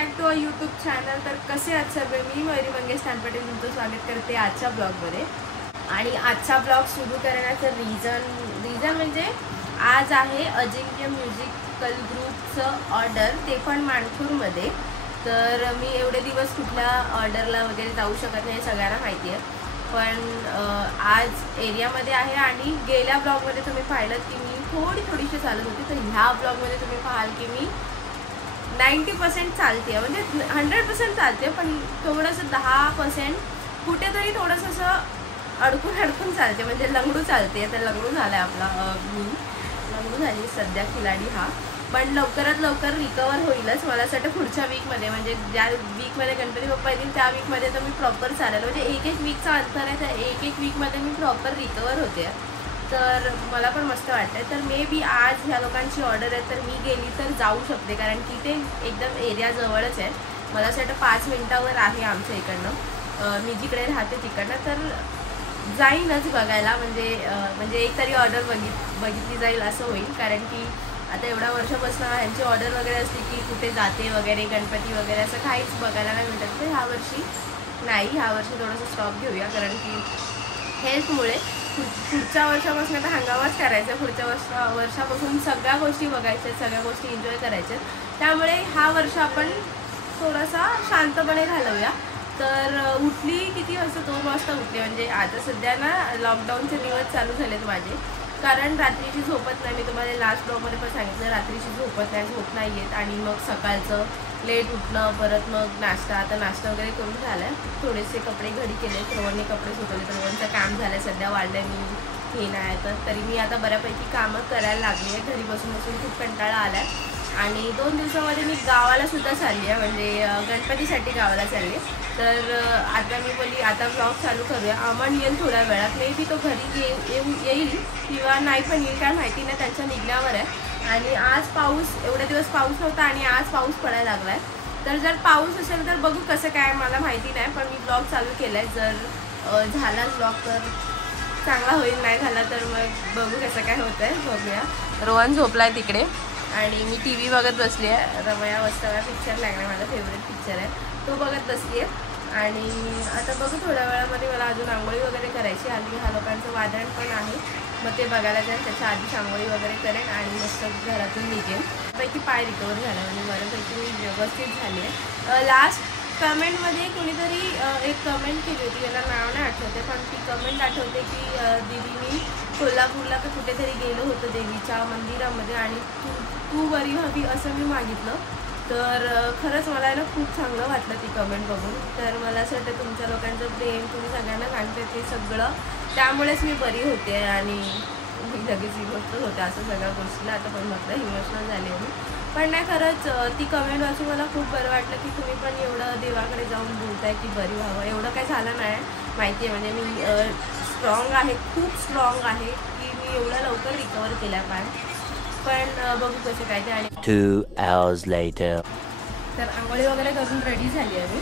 Back to a YouTube channel. तर कसे आहात सर्व? मी मयुरी मंगेश तानपटे तुमचं स्वागत करते आजच्या ब्लॉगमध्ये. आणि आजचा ब्लॉग सुरू करण्याचं रिझन म्हणजे आज आहे अजिंक्य म्युझिकल ग्रुपचं ऑर्डर, ते पण मानखुरमध्ये. तर मी एवढे दिवस कुठल्या ऑर्डरला वगैरे जाऊ शकत नाही, सगळ्यांना माहिती आहे. पण आज एरियामध्ये आहे. आणि गेल्या ब्लॉगमध्ये तुम्ही पाहिलं की मी थोडीशी चालत होती, तर ह्या ब्लॉगमध्ये तुम्ही पाहाल की मी 90% चालते, म्हणजे 100% चालते, पण थोडंसं 10% कुठेतरी थोडंसं असं अडकून चालते, म्हणजे लंगडू चालते. तर लंगडू झाला आहे आपला, मी लंगडू झाली सध्या खिलाडी हा. पण लवकरात लवकर रिकवर होईलच. मला असं वाटतं पुढच्या वीकमध्ये, म्हणजे ज्या वीकमध्ये गणपती बाप्पा येतील त्या वीकमध्ये तर मी प्रॉपर चालेल. म्हणजे एक वीकचा अंतर आहे, तर एक वीकमध्ये मी प्रॉपर रिकवर होते. तर मला पण मस्त वाटतं. तर मे बी आज ह्या लोकांची ऑर्डर आहे, तर मी गेली तर जाऊ शकते, कारण की ते एकदम एरिया जवळच आहे. मला असं वाटतं 5 मिनिटावर आहे आमच्या इकडनं, मी जिकडे राहते तिकडनं. तर जाईनच बघायला, म्हणजे एक तरी ऑर्डर बघितली जाईल असं होईल. कारण की आता एवढ्या वर्षापासून ह्यांची ऑर्डर वगैरे असते की कुठे जाते वगैरे, गणपती वगैरे असं काहीच बघायला नाही मिळत. तर ह्यावर्षी थोडंसं स्टॉप घेऊया, कारण की हेल्थमुळे. पुढच्या वर्षापासून आता हंगामाच करायचा, पुढच्या वर्षापासून सगळ्या गोष्टी बघायच्या, सगळ्या गोष्टी एन्जॉय करायच्या. त्यामुळे हा वर्ष आपण थोडासा शांतपणे घालवूया. तर उठली किती वाजता? 2 वाजता उठले. म्हणजे आता सध्या ना लॉकडाऊनचे दिवस चालू झालेत माझे, कारण रात्रीची झोपत नाही. मी तुम्हाला लास्ट ब्लॉगमध्ये पण सांगितलं, रात्रीची झोपत नाही, झोप नाही येत. आणि मग सकाळचं लेट उठणं, परत मग नाश्ता. आता नाश्ता वगैरे करून झाला आहे, थोडेसे कपडे घडी केले, रोहनने कपडे सुकवले. रोहनचं काम झालं आहे, सध्या वाढलं मी हे नाही. तर तरी मी आता बऱ्यापैकी कामं करायला लागली आहे. घरी बसून खूप कंटाळा आला आहे. आणि 2 दिवसामध्ये मी गावालासुद्धा चालली आहे, म्हणजे गणपतीसाठी गावाला चालली. तर आता मी बोलली आता ब्लॉग चालू करूया. अमन येईल थोड्या वेळात, मे बी तो घरी येईल किंवा नाही पण येईल, काय माहिती नाही, त्यांच्या निघण्यावर आहे. आणि आज पाऊस, एवढे दिवस पाऊस नव्हता आणि आज पाऊस पडायला लागला आहे. तर जर पाऊस असेल तर बघू कसं काय, मला माहिती नाही. पण मी ब्लॉग चालू केला आहे. जर झालाच ब्लॉग तर चांगला होईल, नाही झाला तर मग बघू कसं काय होतं आहे, बघूया. रोहन झोपला आहे तिकडे आणि मी TV बघत बसली आहे. रमया वस्तावा पिक्चर लागला, माझा फेवरेट पिक्चर आहे, तो बघत बसली आहे. आणि आता बघू थोड्या वेळामध्ये मला अजून आंघोळी वगैरे करायची. आणि ह्या लोकांचं वादळ पण आहे, मग ते बघायला जाईल. त्याच्या आधी आंघोळी वगैरे करेन आणि मस्त घरातून निघेन. पैकी पाय रिकवर झाला, म्हणजे बऱ्यापैकी मी व्यवस्थित झाली आहे. लास्ट कमेंटमध्ये कुणीतरी एक कमेंट केली होती, याला नाव नाही आठवते, पण ती कमेंट आठवते की दीदी मी कोल्हापूरला तर कुठेतरी गेलो होतं देवीच्या मंदिरामध्ये आणि तू बरी व्हावी असं मी मागितलं. तर खरंच मला ना खूप चांगलं वाटलं ती कमेंट बघून. तर मला असं वाटतं तुमच्या लोकांचं प्रेम तुम्ही सगळ्यांना सांगते ते सगळं, त्यामुळेच मी बरी होते. आणि मी लगेच इमोशनल होते असं सगळ्या गोष्टीला. आता पण म्हटलं इमोशनल झाले मी, पण नाही, खरंच ती कमेंट वाचून मला खूप बरं वाटलं की तुम्ही पण एवढं देवाकडे जाऊन बोलताय की बरी व्हावं. एवढं काही झालं नाही माहिती आहे, म्हणजे मी स्ट्रॉंग आहे, खूप स्ट्रॉंग आहे की मी एवढं लवकर रिकवर केल्या पाय. पण बघू कसं काय ते. आणि 2 hours later. तर आंघोळी वगैरे करून रेडी झाली आहे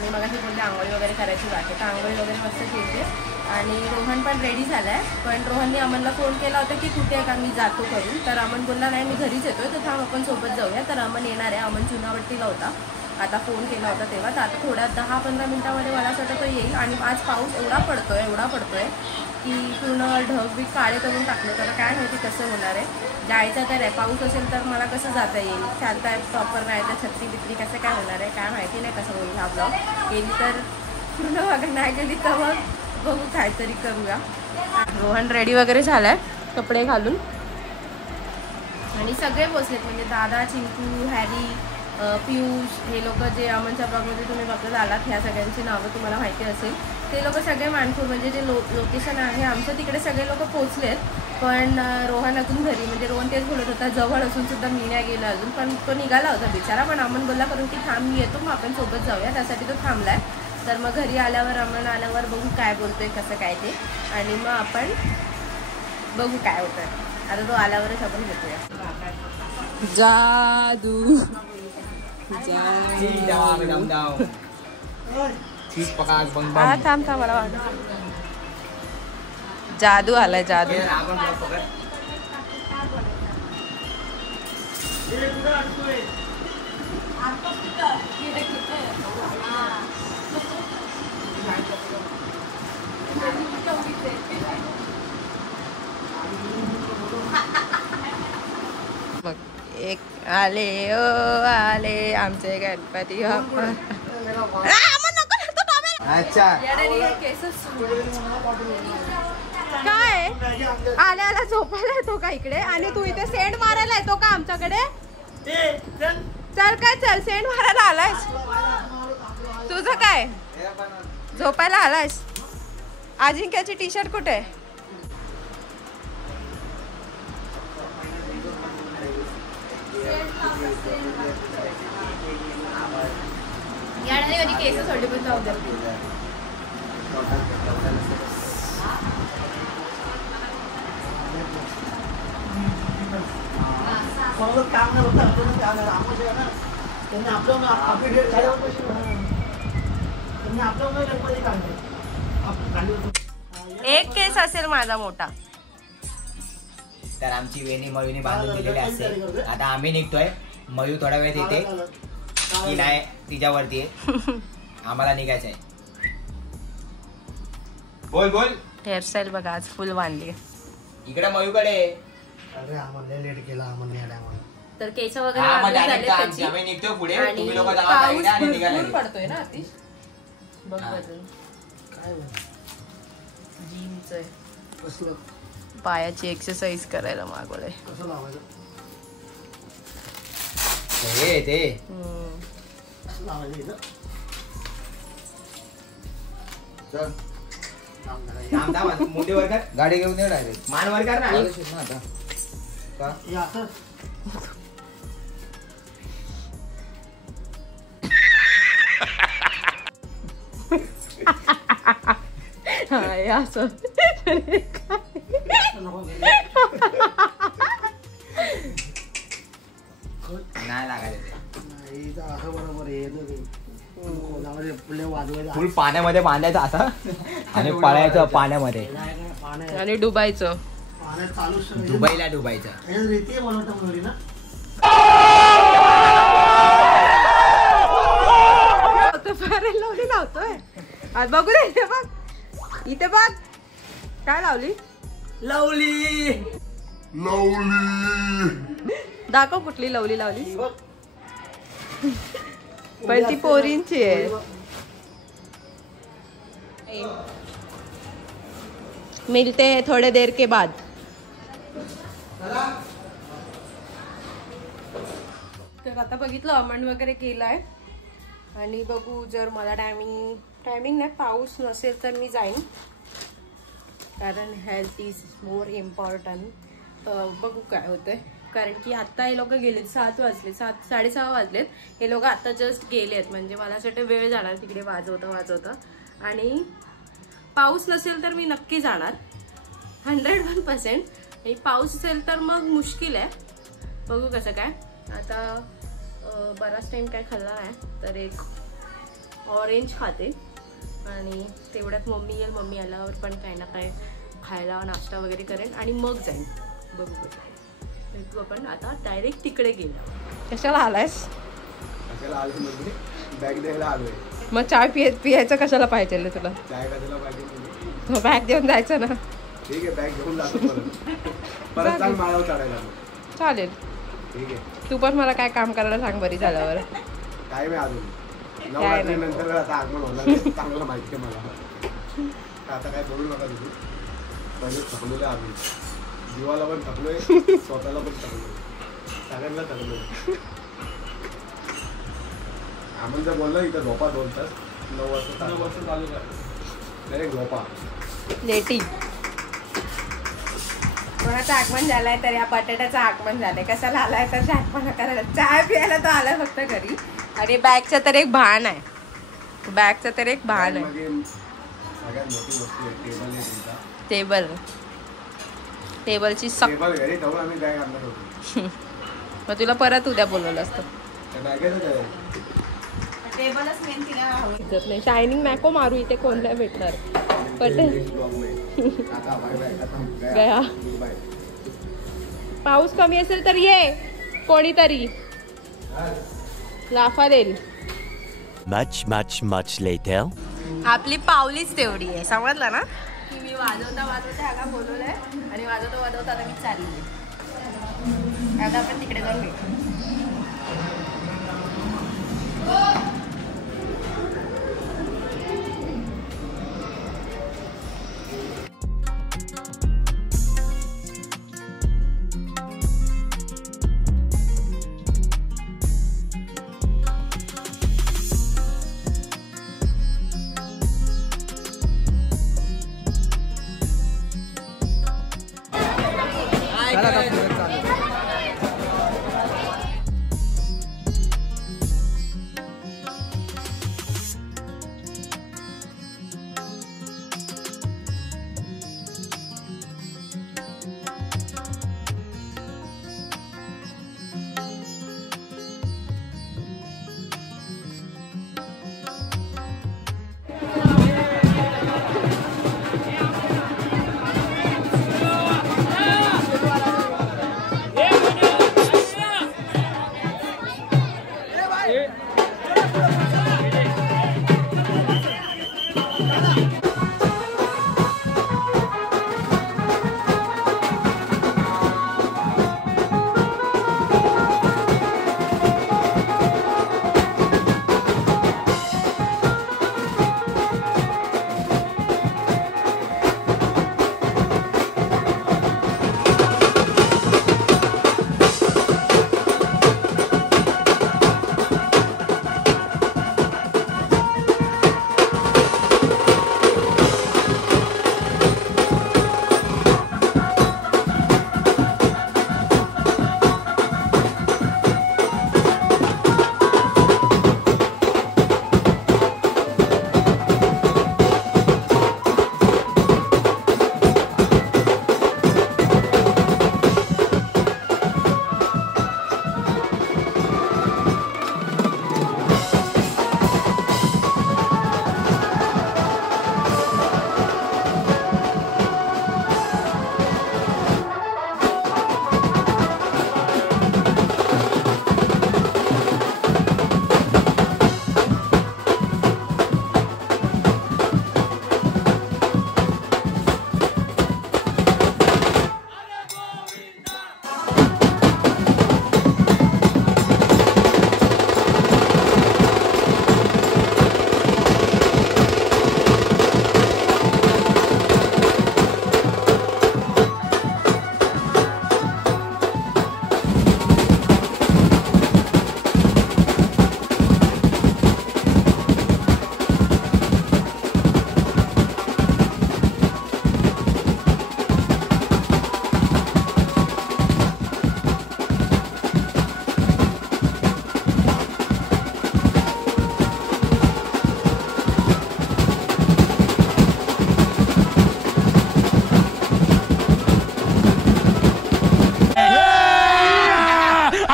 मी मगाशी बोलते आंघोळी वगैरे करायची बाकी, तर आंघोळी वगैरे मस्त केली. आणि रोहन पण रेडी झाला आहे. पण रोहनने अमनला फोन केला होता की कुठे आहे का, मी जातो करून. तर अमन बोलला नाही मी घरीच येतोय, तर थांब आपण सोबत जाऊया. तर अमन येणार आहे. अमन चुनावट्टीला होता, आता फोन केला होता तेव्हा. तर आता थोड्या 10-15 मिनटामध्ये मला असं वाटतं तो येईल. आणि आज पाऊस एवढा पडतोय की पूर्ण ढग काळे करून टाकले. तर काय माहिती कसं होणार आहे. जायचं तर आहे, पाऊस असेल तर मला कसं जाता येईल, शांत आहे प्रॉपर नाही तर छत्री बित्री कसं काय होणार आहे काय माहिती नाही कसं होईल हा ब्लॉग. गेली तर पूर्ण वगैरे, नाही गेली तर मग बघू काहीतरी करूया. रोहन रेडी वगैरे झाला आहे कपडे घालून आणि सगळे पोचलेत, म्हणजे दादा, चिंकू, हॅरी, पियुष, हे लोक जे अमनच्या ब्लॉगमध्ये तुम्ही बघत आलात, ह्या सगळ्यांची नावं तुम्हाला माहिती असेल. ते लोक सगळे मानखुर, म्हणजे जे लोकेशन आहे आमचं तिकडे सगळे लोक पोचलेत. पण रोहन अजून घरी, म्हणजे रोहन तेच बोलत होता जवळ असून सुद्धा मी नाही गेलो अजून. पण तो निघाला होता बिचारा. पण अमन बोलला करून की थांब मी येतो, मग आपण सोबत जाऊया, त्यासाठी तो थांबला आहे. तर मग घरी आल्यावर अमन आल्यावर बघू काय बोलतोय कसं काय ते, आणि मग आपण बघू काय होतं. आता तो आल्यावरच आपण भेटूया. जादू थांब मला वाटत जादू आलाय, जादू. मग एक आले ओ आले आमचे गणपती बाप्पा. अच्छा काय आल्या आल्या झोपायला येतो का इकडे आणि तू इथे सेंट मारायला येतो का आमच्याकडे? चल काय चल सेंट मारायला आलायस तुझं काय झोपायला आलायस? अजिंक्याची टी शर्ट कुठे आहे? केस सोडले पण जाऊ दे. एक केस असेल माझा मोठा. तर आमची वेणी मयूने बांधून दिलेली असेल. आता आम्ही निघतोय. मयू थोडा वेळ येते की नाही तिच्यावरती आम्हाला निघायचंय. बोल बोल. हेअरस्टाईल बघा आज फुल बांधली इकडे मयूकडे. अरे आम्हाला लेट केला आम्हाला. तर केस वगैरे झाले त्याची. आम्ही निघतो पुढे. आणि तुम्ही लोक पाऊस भरपूर पडतोय ना आतिश. बघ बदल काय जिमचं कसलं पायाची एक्सरसाइज करायला मागवलंय. कसं लावायचं ते कसं लावायचं इथं? चल मुंडीवर कर. गाडी घेऊन ये डायरेक्ट. मानवर कर ना आता. का हे असं असं नाही लागायचं ते. नाही इथं असं बरोबर आहे. खोलामध्ये फुले वाजवायचं फुल पाण्यामध्ये बांधायचं असं आणि पळायचं पाण्यामध्ये पाण्यात आणि डुबायचं. पाण्यात चालूच दुबईला डुबायचं. हे रीती बनवतो मुली ना. लावली लावतोय आज बघू दे. इथे बघ इथे बघ काय लावली. लवली दाखव कुठली लवली लावली. पण ती पोरींची आहे. मिलते हैं थोडे देर के बाद. तर आता बघितलं अमंड वगैरे केलाय आणि बघू जर मला टायमिंग नाही पाऊस नसेल तर मी जाईन कारण हेल्थ इज मोर इम्पॉर्टंट. बघू काय होतंय कारण की आत्ता हे लोक गेलेत 7 वाजले 7:30 वाजलेत. हे लोक आता जस्ट गेलेत म्हणजे मला असं वाटतं वेळ जाणार तिकडे वाजवता आणि पाऊस नसेल तर मी नक्की जाणार 101%. आणि पाऊस असेल तर मग मुश्किल आहे. बघू कसं काय. आता बराच टाइम काय खाल्ला नाही तर एक ऑरेंज खाते आणि तेवढ्यात मम्मी येईल. मम्मी आल्यावर पण काही ना काय खायला नाश्ता वगैरे करेन आणि मग जाईन. बघू कसं तू आपण आता डायरेक्ट तिकडे गेलो. कशाला आलायस? बॅग द्यायला आलोय. मग चाय पियायचं कशाला पाहिजे तुला? चाय कशाला पाहिजे? बॅग देऊन जायचं ना. ठीक आहे बॅग घेऊन जातो परत चाल माळावर चढायला. चालेल. ठीक आहे. तू पण मला काय काम करायला सांग बरी झाल्यावर. काय मी अजून नवरात्रीनंतर आता आगमन होणार आहे. चांगलं माहिती आहे मला. आता काय बोलू नका तुम्ही. पहिले थकलेलं आम्ही जीवाला पण थकलोय स्वतःला पण थकलोय सगळ्यांना थकलोय. आम्ही जर बोललो इथं झोपा 2 तास 9 वाजता चालू कर डायरेक्ट झोपा लेटी. कोणाचं आगमन झालंय तर या बटाट्याचं आगमन झालंय. कशाला आलाय तर आगमन करायला चाय प्यायला तो आलाय फक्त घरी. आणि बॅगचं तर एक भान आहे. बॅगचं तर एक भान आहे. सगळ्यात मोठी वस्तू आहे टेबल. टेबलची टेबल घरी ठेवून आम्ही बॅग आणणार होतो. मग तुला परत उद्या बोलवलं असतं. टेबलच मेन तिला हवं. नाही शायनिंग मॅको मारू इथे कोणला भेटणार. गया पाऊस कमी असेल तर ये कोणीतरी. लाफा देईल. Much later. आपली पावलीच तेवढी आहे, समजलं ना. की मी वाजवता ह्याला बोलवलंय आणि वाजवता आता मी चालली. आता आपण तिकडे जाऊन भेटू.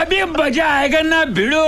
अभी मजा आएगा ना भिड़ो.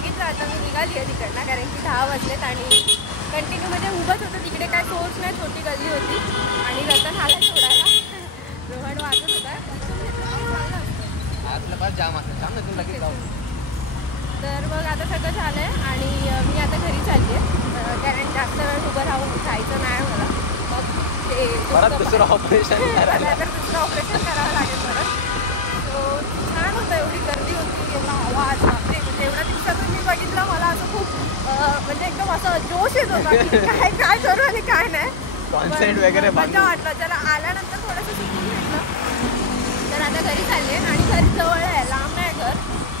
बघितलं आता मी निघाली आहे तिकडनं, कारण की 10 वाजलेत आणि कंटिन्यू म्हणजे उभंच होतं तिकडे, काय सोर्स नाही, छोटी गल्ली होती आणि रतन आला सोडायला, रोहन वाजत होता. तर मग आता सगळं झालं आहे आणि मी आता घरी चालली आहे, कारण जास्त वेळ उभं राहून जायचं नाही मला. मग ते दुसरं ऑपरेशन करावं लागेल परत. तो छान होतं, एवढी गर्दी होती, एवढा आवाज, म्हणजे एवढ्या दिवसातून मी बघितलं, मला असं खूप म्हणजे एकदम असं जोश येत होता की काय काय करू आणि काय नाही. कॉन्सर्ट वगैरे मजा वाटलं. त्याला आल्यानंतर थोडंसं सुकून भेटलं. तर आता घरी चालले आणि घरी जवळ आहे, लांब नाही घर.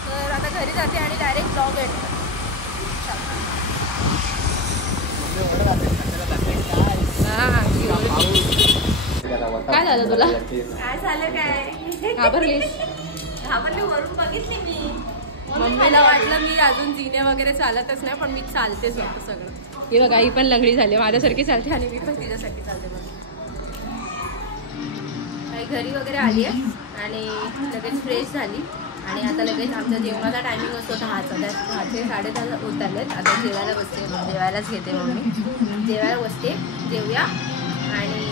तर आता घरी जाते आणि डायरेक्ट ब्लॉग येतो. काय झालं तुला? काय झालं काय घाबरलीस? घाबरली, वरून बघितली मी. मम्मीला वाटलं मी अजून जिने वगैरे चालतच नाही, पण मी चालतेच होतं सगळं. हे बघा, ही पण लंगडी झाली, माझ्यासारखी चालते आणि मी पण तिच्यासारखी चालते. काही घरी वगैरे आली आहे आणि लगेच फ्रेश झाली आणि आता लगेच आमचा जेवणाचा टायमिंग असतो 10चा. 10 ते 10:30 होत आलेत. आता जेवायला बसते, जेवायलाच घेते मम्मी, जेवायला बसते, जेवूया. आणि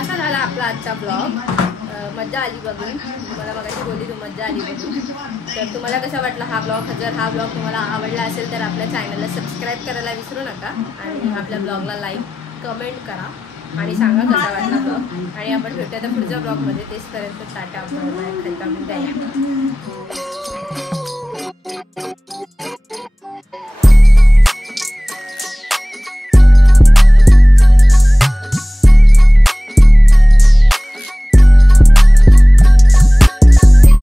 असा झाला आपला आजचा ब्लॉग. मजा आली बघून, तुम्हाला मगाशी बोलली तू मजा आली बघून. तर तुम्हाला कसा वाटला हा ब्लॉग? जर हा ब्लॉग तुम्हाला आवडला असेल तर आपल्या चॅनलला सबस्क्राईब करायला विसरू नका आणि आपल्या ब्लॉगला लाईक कमेंट करा आणि सांगा कसा वाटला ब्लॉग. आणि आपण भेटूया आता पुढच्या ब्लॉगमध्ये. तेचपर्यंत टाटा, बाय बाय,